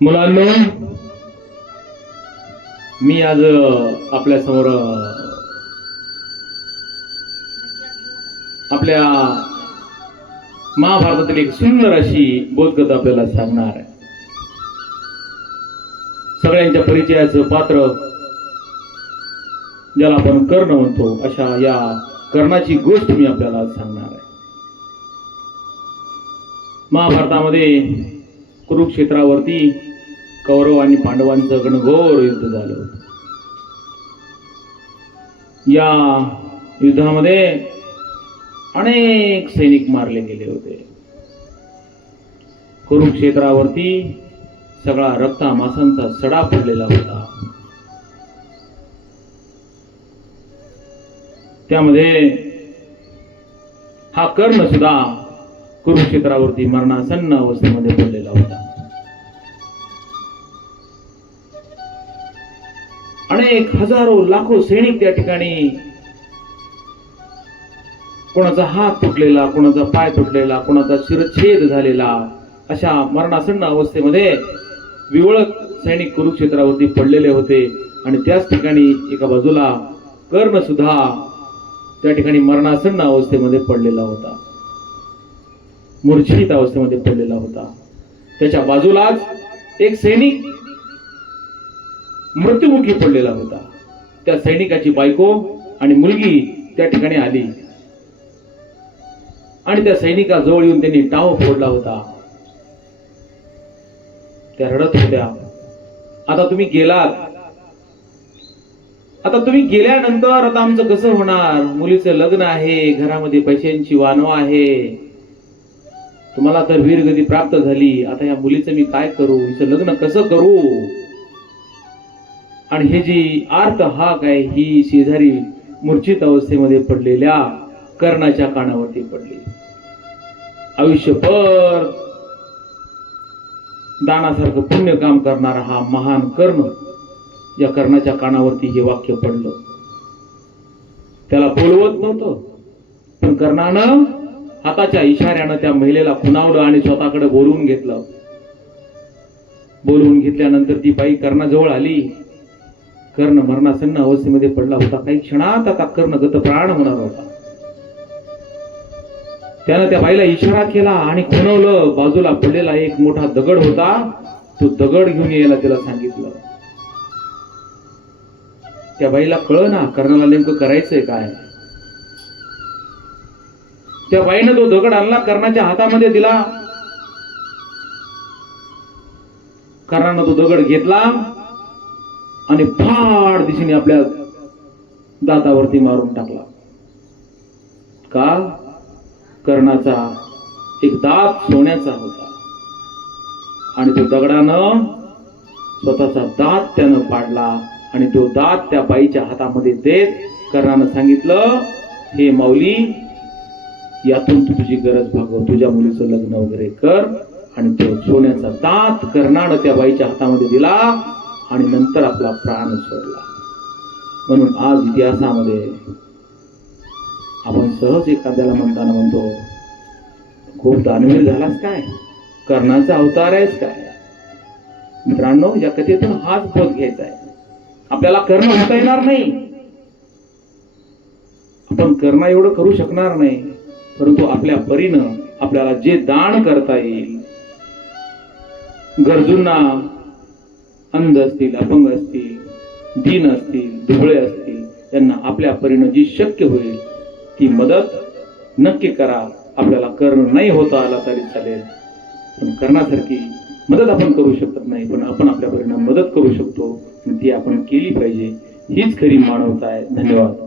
मुलांनो मी आज आपल्यासमोर आपल्या महाभारतातील एक सुंदर अशी बोधकथा आपल्याला सांगणार आहे. सगळ्यांच्या परिचयाचं पात्र ज्याला आपण कर्ण म्हणतो अशा या कर्णाची गोष्ट मी आपल्याला सांगणार आहे. महाभारतामध्ये कुरुक्षेत्रावरती कौरव आणि पांडवांचं गणघोर युद्ध झालं होतं. या युद्धामध्ये अनेक सैनिक मारले गेले होते. कुरुक्षेत्रावरती सगळा रक्ता मासांचा सडा पडलेला होता. त्यामध्ये हा कर्ण सुद्धा कुरुक्षेत्रावरती मरणासन्न अवस्थेमध्ये पडलेला होता. अनेक हजारो लाखो सैनिक त्या ठिकाणी कोणाचा हात तुटलेला कोणाचा पाय तुटलेला कोणाचा शिरच्छेद झालेला अशा मरणासन्न अवस्थेमध्ये विवळक सैनिक कुरुक्षेत्रावरती पडलेले होते. आणि त्याच ठिकाणी एका बाजूला कर्ण सुद्धा त्या ठिकाणी मरणासन्न अवस्थेमध्ये पडलेला होता. मूर्छित अवस्थेमध्ये पडलेला होता. त्याच्या बाजूलाच एक सैनिक मृत्युमुखी पडलेला होता. त्या सैनिकाची बायको आणि मुलगी त्या ठिकाणी आली. आणि त्या सैनिकाजवळ येऊन त्यांनी टाव फोडला होता. त्या रडत होत्या. आता तुम्ही गेलात. आता तुम्ही गेल्यानंतर आता आमचं कसं होणार? मुलीचं लग्न आहे घरामध्ये पैशांची वानवा आहे. तुम्हाला तर वीरगती प्राप्त झाली. आता या मुलीचं मी काय करू? हिचं लग्न कसं करू? आणि हे जी आर्त हाक आहे ही शेजारी मूर्छित अवस्थेमध्ये पडलेल्या कर्णाच्या कानावरती पडली. आयुष्यभर दानासारखं पुण्य काम करणारा हा महान कर्ण या कर्णाच्या कानावरती हे वाक्य पडलं. त्याला बोलवत नव्हतं. पण कर्णानं हाताच्या इशाऱ्यानं त्या महिलेला खुणावलं आणि स्वतःकडे बोलवून घेतलं. बोलवून घेतल्यानंतर ती बाई कर्णाजवळ आली. कर्ण मरणासन्न अवस्थेमध्ये पडला होता. काही क्षणात आता कर्ण गत प्राण होणार होता. त्यानं त्या बाईला इशारा केला आणि खुणवलं. बाजूला पडलेला एक मोठा दगड होता. तो दगड घेऊन यायला तिला सांगितलं. त्या बाईला कळ ना कर्णाला नेमकं करायचंय काय? त्या बाईनं तो दगड आणला कर्णाच्या हातामध्ये दिला. कर्णानं तो दगड घेतला आणि फाड दिशेने आपल्या दातावरती मारून टाकला. का? कर्णाचा एक दात सोन्याचा होता. आणि तो दगडानं स्वतःचा दात त्यानं पाडला आणि तो दात त्या बाईच्या हातामध्ये देत कर्णानं सांगितलं हे माऊली यातून तू तुझी गरज भागव तुझ्या मुलीचं लग्न वगैरे कर आणि तो सोन्याचा दात कर्नाड त्या बाईच्या हातामध्ये दिला आणि नंतर आपला प्राण सोडला. म्हणून आज इतिहासामध्ये आपण सहज एखाद्याला म्हणताना म्हणतो खूप दानवीर झालास काय? कर्णाचा अवतार आहेस काय? मित्रांनो या कथेतून हाच बोध घ्यायचा आहे. आपल्याला कर्ण होता येणार नाही. आपण कर्ण एवढं करू शकणार नाही. परंतु आपल्या परीनं आपल्याला जे दान करता येईल गरजूंना अंध असतील अपंग असतील दीन असतील दुबळे असतील त्यांना आपल्या परीनं जी शक्य होईल ती मदत नक्की करा. आपल्याला कर्ण नाही होता आला तरी चालेल. पण करण्यासारखी मदत आपण करू शकत नाही पण आपण आपल्या परीनं मदत करू शकतो. आणि ती आपण केली पाहिजे. हीच खरी मानवता आहे. धन्यवाद.